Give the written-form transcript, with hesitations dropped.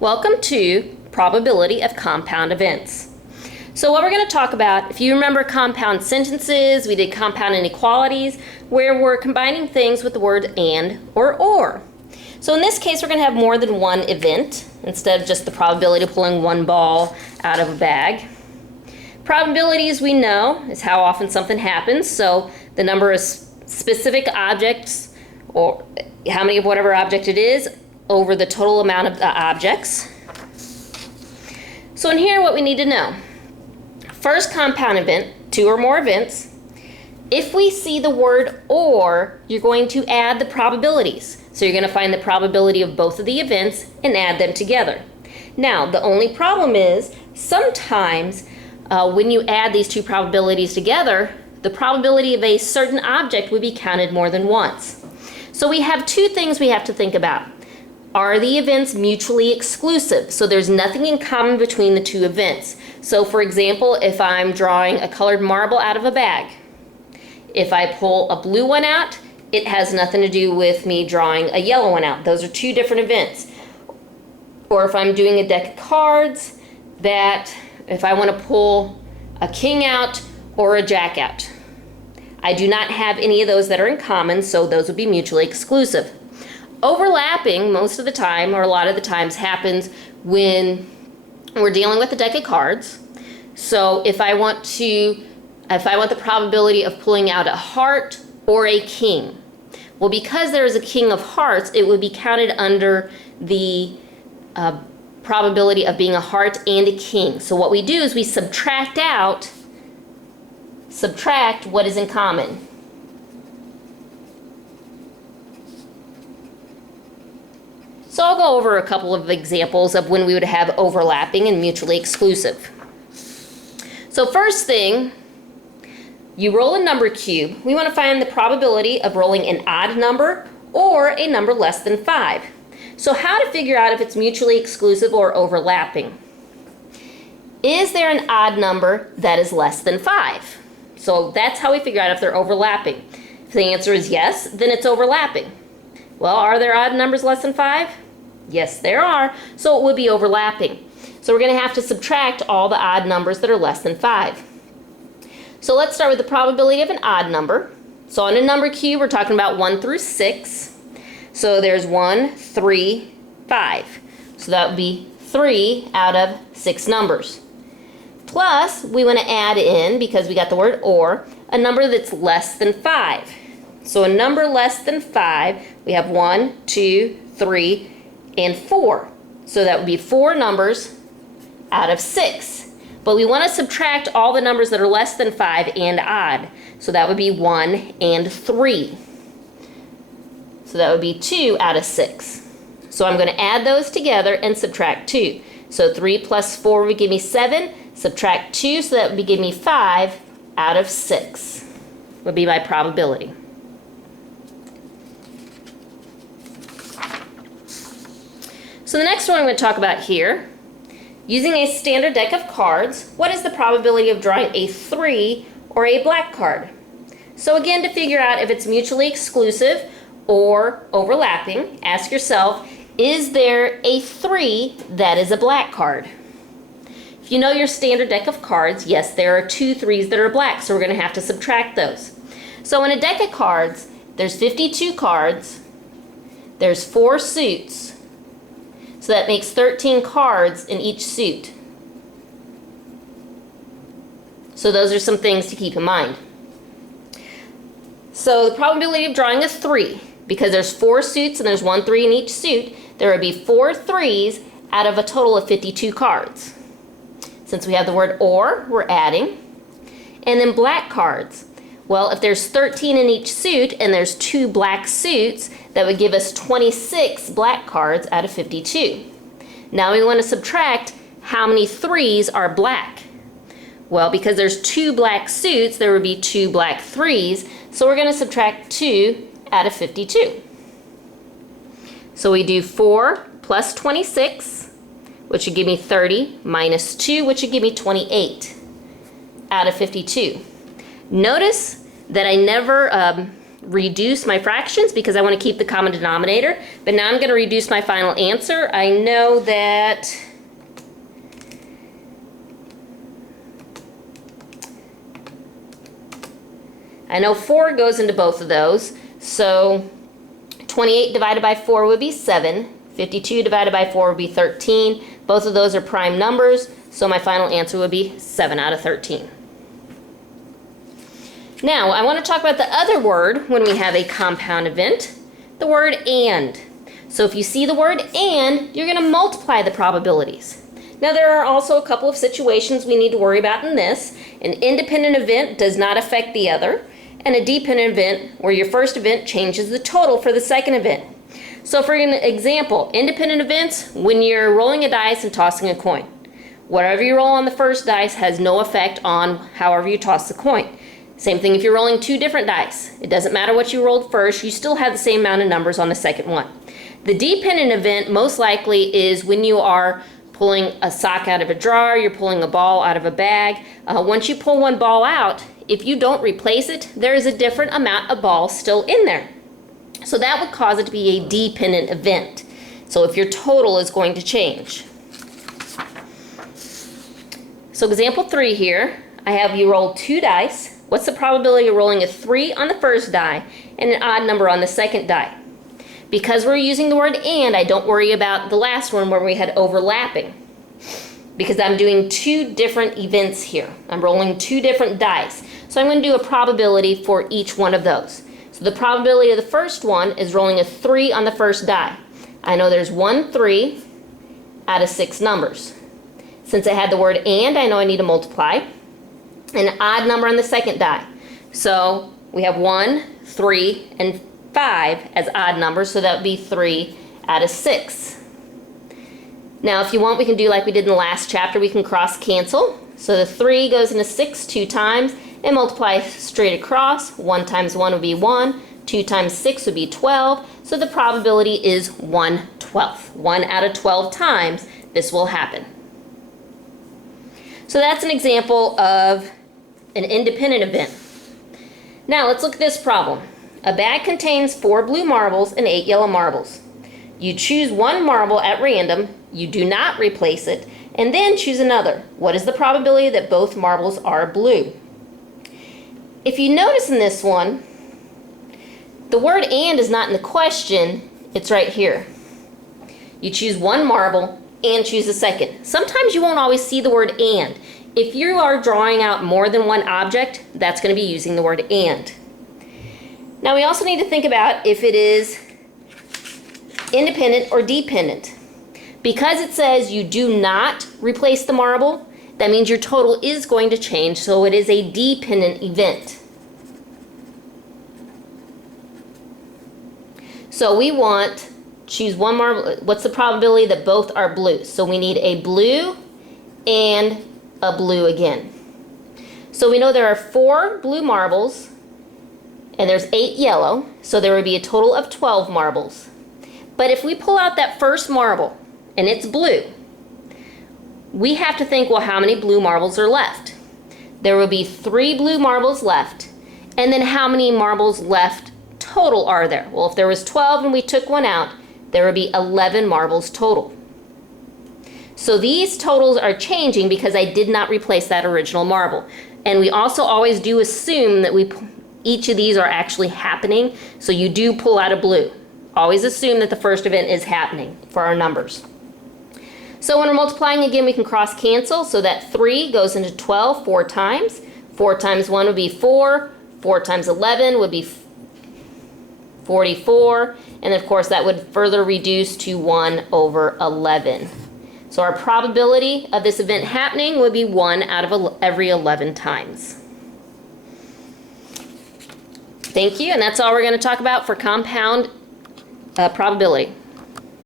Welcome to Probability of Compound Events. So what we're going to talk about, if you remember compound sentences, we did compound inequalities, where we're combining things with the word and or. So in this case, we're going to have more than one event instead of just the probability of pulling one ball out of a bag. Probabilities, we know, is how often something happens. So the number of specific objects, or how many of whatever object it is, over the total amount of the objects. So in here, what we need to know. First compound event, two or more events. If we see the word or, you're going to add the probabilities. So you're going to find the probability of both of the events and add them together. Now, the only problem is sometimes when you add these two probabilities together, the probability of a certain object would be counted more than once. So we have two things we have to think about. Are the events mutually exclusive? So there's nothing in common between the two events. So for example, if I'm drawing a colored marble out of a bag, if I pull a blue one out, it has nothing to do with me drawing a yellow one out. Those are two different events. Or if I'm doing a deck of cards, that if I want to pull a king out or a jack out, I do not have any of those that are in common, so those would be mutually exclusive. Overlapping most of the time, or a lot of the times, happens when we're dealing with a deck of cards. So if I want the probability of pulling out a heart or a king, well, because there is a king of hearts, it would be counted under the probability of being a heart and a king. So what we do is we subtract what is in common. So I'll go over a couple of examples of when we would have overlapping and mutually exclusive. So first thing, you roll a number cube. We want to find the probability of rolling an odd number or a number less than 5. So how to figure out if it's mutually exclusive or overlapping? Is there an odd number that is less than 5? So that's how we figure out if they're overlapping. If the answer is yes, then it's overlapping. Well, are there odd numbers less than 5? Yes, there are, so it would be overlapping. So we're going to have to subtract all the odd numbers that are less than 5. So let's start with the probability of an odd number. So on a number cube, we're talking about 1 through 6. So there's 1, 3, 5. So that would be 3 out of 6 numbers. Plus, we want to add in, because we got the word or, a number that's less than 5. So a number less than 5, we have 1, 2, 3, and 4. So that would be 4 numbers out of 6. But we want to subtract all the numbers that are less than 5 and odd. So that would be 1 and 3. So that would be 2 out of 6. So I'm going to add those together and subtract 2. So 3 plus 4 would give me 7. Subtract 2, so that would give me 5 out of 6. Would be my probability. So the next one I'm going to talk about here, using a standard deck of cards, what is the probability of drawing a 3 or a black card? So again, to figure out if it's mutually exclusive or overlapping, ask yourself, is there a 3 that is a black card? If you know your standard deck of cards, yes, there are 2 3s that are black, so we're going to have to subtract those. So in a deck of cards, there's 52 cards, there's 4 suits, so that makes 13 cards in each suit. So those are some things to keep in mind. So the probability of drawing a 3, because there's 4 suits and there's 1 3 in each suit, there would be 4 3s out of a total of 52 cards. Since we have the word or, we're adding. And then black cards. Well, if there's 13 in each suit and there's 2 black suits, that would give us 26 black cards out of 52. Now we want to subtract how many 3s are black. Well, because there's 2 black suits, there would be 2 black 3s, so we're going to subtract 2 out of 52. So we do 4 plus 26, which would give me 30, minus 2, which would give me 28 out of 52. Notice that I never reduce my fractions because I want to keep the common denominator. But now I'm going to reduce my final answer. I know that I know 4 goes into both of those. So 28 divided by 4 would be 7. 52 divided by 4 would be 13. Both of those are prime numbers, so my final answer would be 7 out of 13. Now, I want to talk about the other word when we have a compound event, the word and. So if you see the word and, you're going to multiply the probabilities. Now, there are also a couple of situations we need to worry about in this. An independent event does not affect the other, and a dependent event where your first event changes the total for the second event. So for an example, independent events, when you're rolling a dice and tossing a coin. Whatever you roll on the first dice has no effect on however you toss the coin. Same thing if you're rolling 2 different dice. It doesn't matter what you rolled first, you still have the same amount of numbers on the second one. The dependent event most likely is when you are pulling a sock out of a drawer, you're pulling a ball out of a bag. Once you pull one ball out, if you don't replace it, there is a different amount of balls still in there. So that would cause it to be a dependent event. So if your total is going to change. So example 3 here, I have you roll 2 dice. What's the probability of rolling a 3 on the first die and an odd number on the second die? Because we're using the word and, I don't worry about the last one where we had overlapping. Because I'm doing 2 different events here. I'm rolling 2 different dice. So I'm going to do a probability for each one of those. So the probability of the first one is rolling a 3 on the first die. I know there's 1 3 out of 6 numbers. Since I had the word and, I know I need to multiply. An odd number on the second die. So we have 1, 3, and 5 as odd numbers, so that would be 3 out of 6. Now if you want, we can do like we did in the last chapter, we can cross cancel. So the 3 goes into 6 2 times, and multiply straight across. 1 times 1 would be 1, 2 times 6 would be 12, so the probability is 1/12. 1 out of 12 times this will happen. So that's an example of an independent event. Now let's look at this problem. A bag contains 4 blue marbles and 8 yellow marbles. You choose one marble at random, you do not replace it, and then choose another. What is the probability that both marbles are blue? If you notice in this one, the word and is not in the question, it's right here. You choose one marble and choose a second. Sometimes you won't always see the word and. If you are drawing out more than one object, that's going to be using the word and. Now we also need to think about if it is independent or dependent. Because it says you do not replace the marble, that means your total is going to change, so it is a dependent event. So we want, choose one marble, what's the probability that both are blue? So we need a blue and a blue again. So we know there are 4 blue marbles, and there's 8 yellow, so there would be a total of 12 marbles. But if we pull out that first marble, and it's blue, we have to think, well, how many blue marbles are left? There will be 3 blue marbles left, and then how many marbles left total are there? Well, if there was 12 and we took one out, there would be 11 marbles total. So these totals are changing because I did not replace that original marble. And we also always do assume that each of these are actually happening, so you do pull out a blue. Always assume that the first event is happening for our numbers. So when we're multiplying again, we can cross cancel, so that 3 goes into 12 4 times. 4 times 1 would be 4. 4 times 11 would be 44. And of course that would further reduce to 1 over 11. So our probability of this event happening would be 1 out of every 11 times. Thank you, and that's all we're going to talk about for compound probability.